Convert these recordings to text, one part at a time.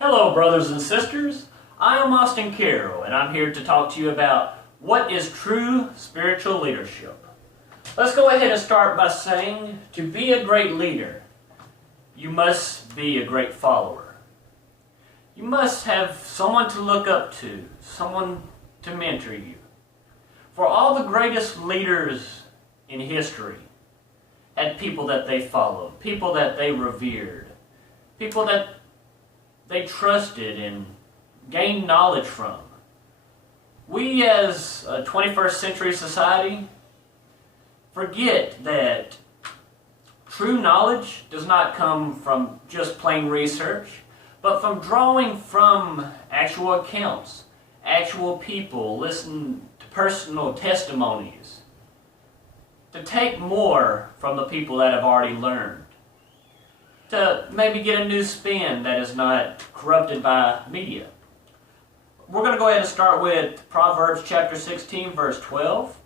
Hello, brothers and sisters. I am Austin Carroll, and I'm here to talk to you about what is true spiritual leadership. Let's go ahead and start by saying, to be a great leader, you must be a great follower. You must have someone to look up to, someone to mentor you. For all the greatest leaders in history had people that they followed, people that they revered, people that they trusted and gained knowledge from. We as a 21st century society forget that true knowledge does not come from just plain research, but from drawing from actual accounts, actual people, listen to personal testimonies, to take more from the people that have already learned, to maybe get a new spin that is not corrupted by media. We're going to go ahead and start with Proverbs chapter 16, verse 12.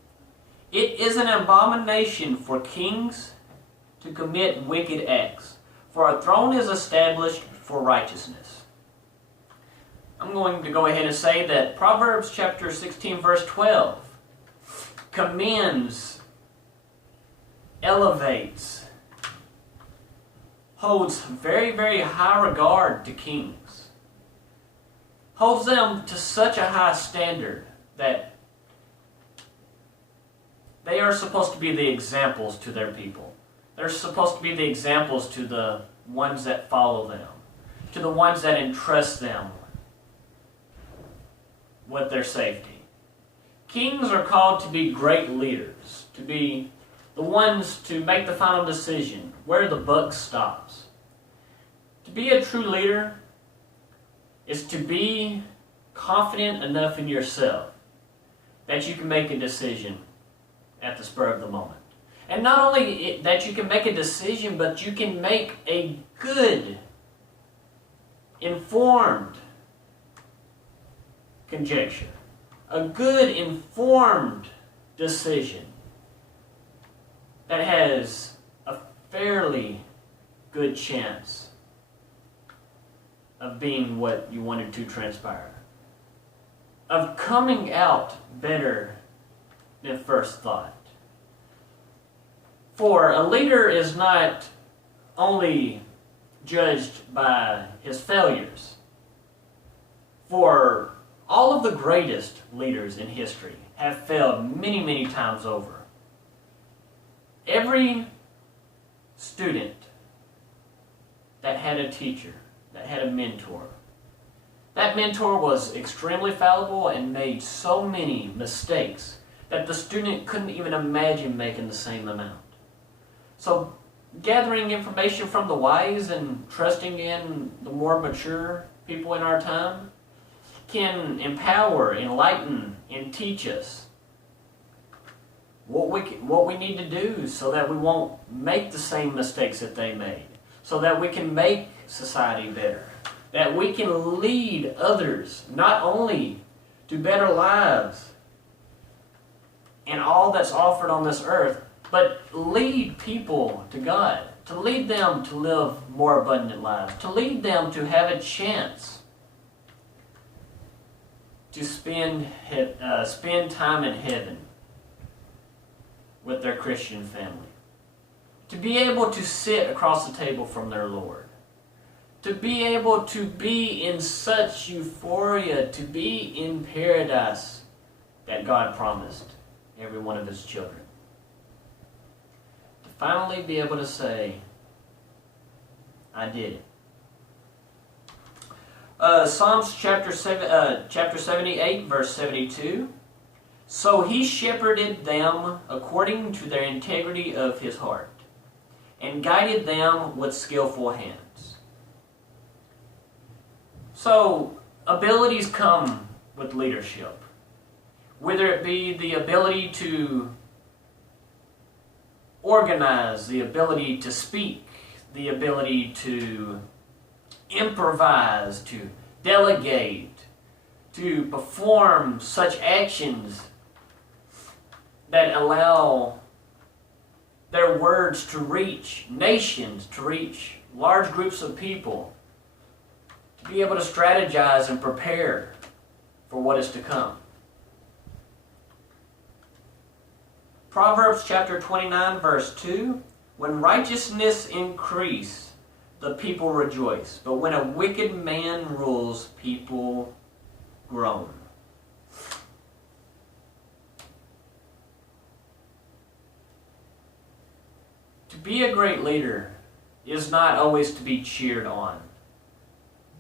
It is an abomination for kings to commit wicked acts, for a throne is established for righteousness. I'm going to go ahead and say that Proverbs chapter 16, verse 12 commends, elevates, holds very, very high regard to kings. Holds them to such a high standard that they are supposed to be the examples to their people. They're supposed to be the examples to the ones that follow them, to the ones that entrust them with their safety. Kings are called to be great leaders, to be the ones to make the final decision, where the buck stops. To be a true leader is to be confident enough in yourself that you can make a decision at the spur of the moment. And not only that you can make a decision, but you can make a good, informed conjecture, a good, informed decision that has a fairly good chance of being what you wanted to transpire, of coming out better than first thought. For a leader is not only judged by his failures. For all of the greatest leaders in history have failed many, many times over. Every student that had a teacher, that had a mentor, that mentor was extremely fallible and made so many mistakes that the student couldn't even imagine making the same amount. So gathering information from the wise and trusting in the more mature people in our time can empower, enlighten, and teach us what we need to do so that we won't make the same mistakes that they made, so that we can make society better, that we can lead others not only to better lives and all that's offered on this earth, but lead people to God, to lead them to live more abundant lives, to lead them to have a chance to spend time in heaven with their Christian family, to be able to sit across the table from their Lord, to be able to be in such euphoria, to be in paradise that God promised every one of His children. To finally be able to say, I did it. Psalms chapter 78, verse 72. So he shepherded them according to their integrity of his heart, and guided them with skillful hands. So abilities come with leadership, whether it be the ability to organize, the ability to speak, the ability to improvise, to delegate, to perform such actions that allow their words to reach nations, to reach large groups of people, to be able to strategize and prepare for what is to come. Proverbs chapter 29, verse 2, when righteousness increase, the people rejoice, but when a wicked man rules, people groan. To be a great leader is not always to be cheered on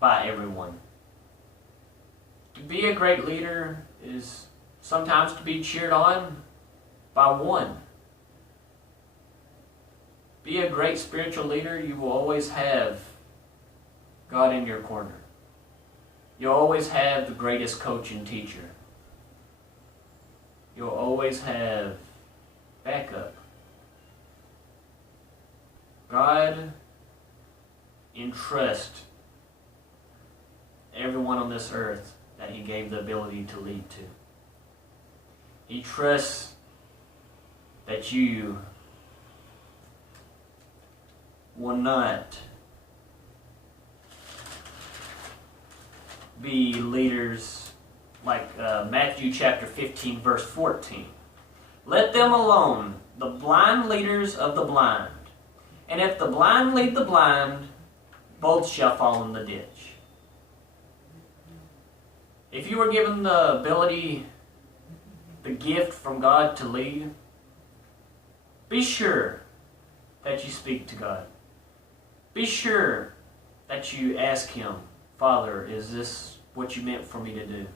by everyone. To be a great leader is sometimes to be cheered on by one. Be a great spiritual leader, you will always have God in your corner. You'll always have the greatest coach and teacher. You'll always have backup. God entrusts everyone on this earth that He gave the ability to lead to. He trusts that you will not be leaders like Matthew chapter 15, verse 14. Let them alone, the blind leaders of the blind. And if the blind lead the blind, both shall fall in the ditch. If you were given the ability, the gift from God to lead, be sure that you speak to God. Be sure that you ask Him, Father, is this what you meant for me to do?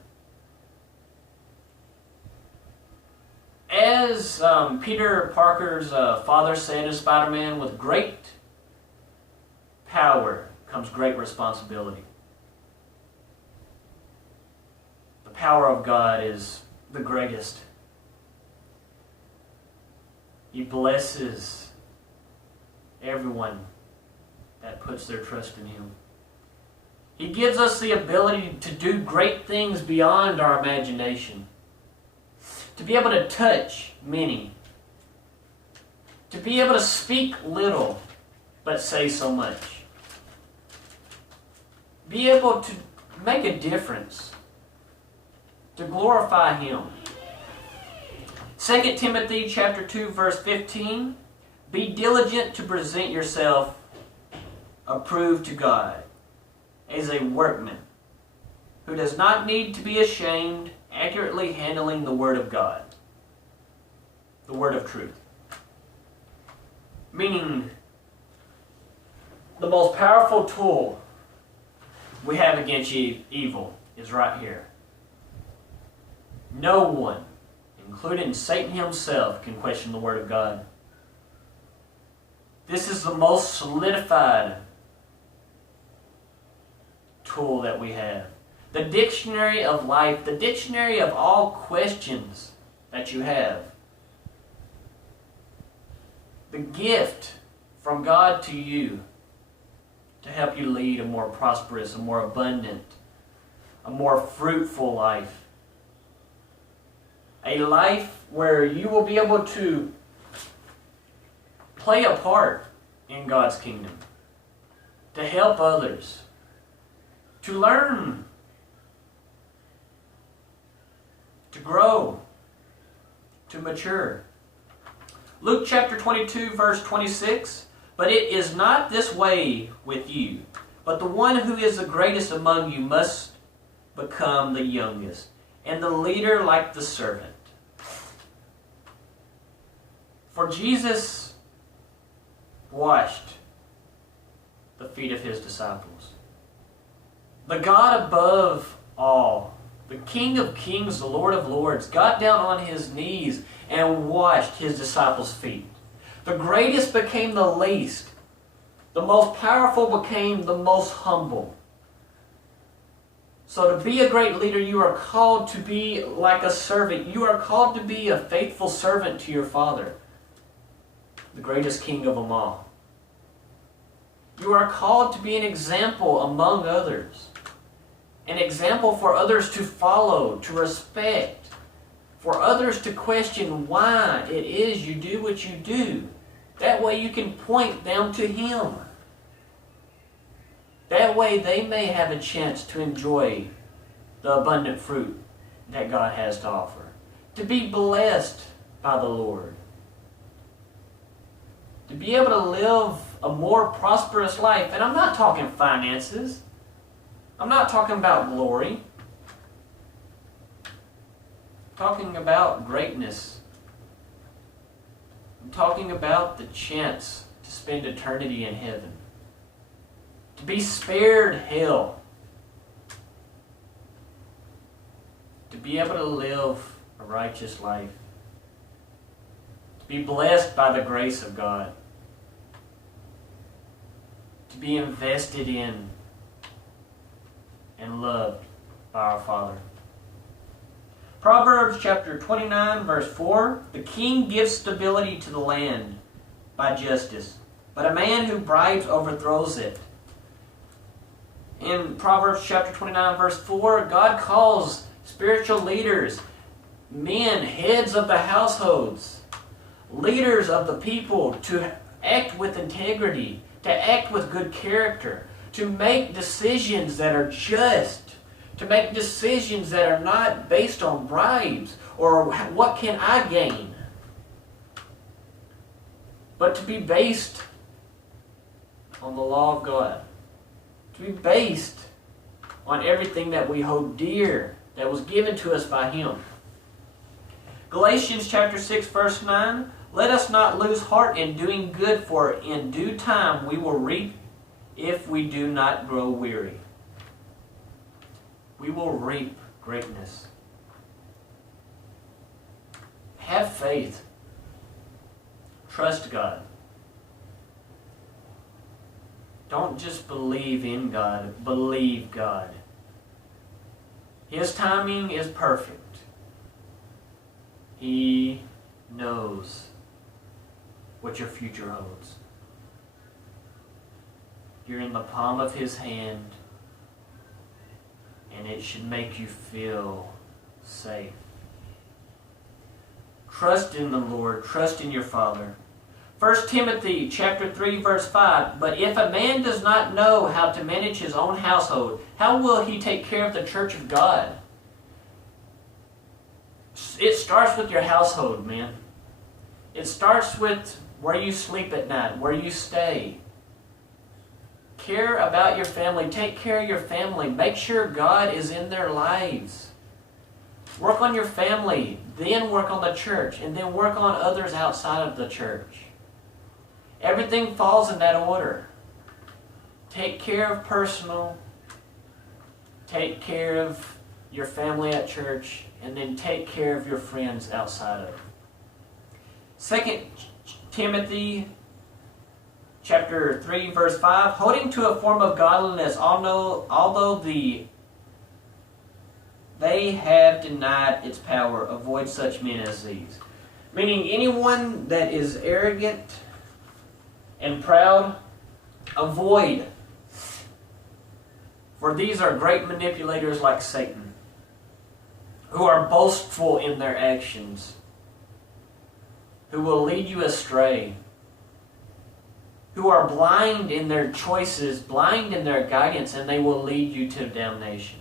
As Peter Parker's father said to Spider-Man, with great power comes great responsibility. The power of God is the greatest. He blesses everyone that puts their trust in Him. He gives us the ability to do great things beyond our imagination. To be able to touch many. To be able to speak little, but say so much. Be able to make a difference. To glorify Him. 2 Timothy chapter 2, verse 15. Be diligent to present yourself approved to God, as a workman who does not need to be ashamed, accurately handling the Word of God, the Word of truth. Meaning, the most powerful tool we have against evil is right here. No one, including Satan himself, can question the Word of God. This is the most solidified tool that we have. The dictionary of life, the dictionary of all questions that you have. The gift from God to you to help you lead a more prosperous, a more abundant, a more fruitful life. A life where you will be able to play a part in God's kingdom. To help others. To learn. To grow. To mature. Luke chapter 22, verse 26. But it is not this way with you, but the one who is the greatest among you must become the youngest, and the leader like the servant. For Jesus washed the feet of His disciples. The God above all, the King of kings, the Lord of lords, got down on His knees and washed His disciples' feet. The greatest became the least. The most powerful became the most humble. So to be a great leader, you are called to be like a servant. You are called to be a faithful servant to your Father, the greatest King of them all. You are called to be an example among others. An example for others to follow, to respect. For others to question why it is you do what you do. That way you can point them to Him. That way they may have a chance to enjoy the abundant fruit that God has to offer. To be blessed by the Lord. To be able to live a more prosperous life. And I'm not talking finances. I'm not talking about glory. I'm talking about greatness. I'm talking about the chance to spend eternity in heaven. To be spared hell. To be able to live a righteous life. To be blessed by the grace of God. To be invested in and loved by our Father. Proverbs chapter 29 verse 4, the king gives stability to the land by justice, but a man who bribes overthrows it. In Proverbs chapter 29 verse 4, God calls spiritual leaders, men, heads of the households, leaders of the people to act with integrity, to act with good character, to make decisions that are just, to make decisions that are not based on bribes or what can I gain, but to be based on the law of God, to be based on everything that we hold dear, that was given to us by Him. Galatians chapter 6 verse 9, let us not lose heart in doing good, for in due time we will reap if we do not grow weary. We will reap greatness. Have faith. Trust God. Don't just believe in God, believe God. His timing is perfect. He knows what your future holds. You're in the palm of His hand, and it should make you feel safe. Trust in the Lord. Trust in your Father. 1 Timothy chapter 3 verse 5, but if a man does not know how to manage his own household, how will he take care of the church of God? It starts with your household, man. It starts with where you sleep at night, where you stay. Care about your family. Take care of your family. Make sure God is in their lives. Work on your family, then work on the church, and then work on others outside of the church. Everything falls in that order. Take care of personal, take care of your family at church, and then take care of your friends outside of it. 2 Timothy chapter 3 verse 5, holding to a form of godliness, although they have denied its power, avoid such men as these. Meaning anyone that is arrogant and proud, avoid. For these are great manipulators like Satan, who are boastful in their actions, who will lead you astray, who are blind in their choices, blind in their guidance, and they will lead you to damnation.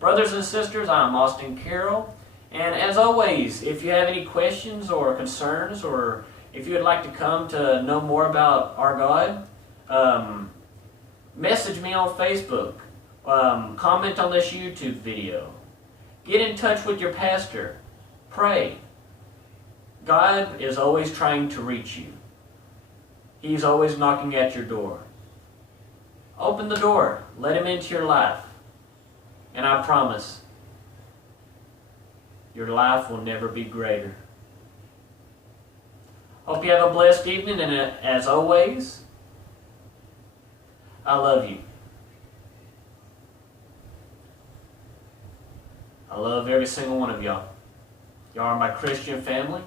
Brothers and sisters, I'm Austin Carroll, and as always, if you have any questions or concerns, or if you would like to come to know more about our God, message me on Facebook, comment on this YouTube video, get in touch with your pastor, pray. God is always trying to reach you. He's always knocking at your door. Open the door, let Him into your life, and I promise, your life will never be greater. Hope you have a blessed evening, and as always, I love you. I love every single one of y'all. Y'all are my Christian family.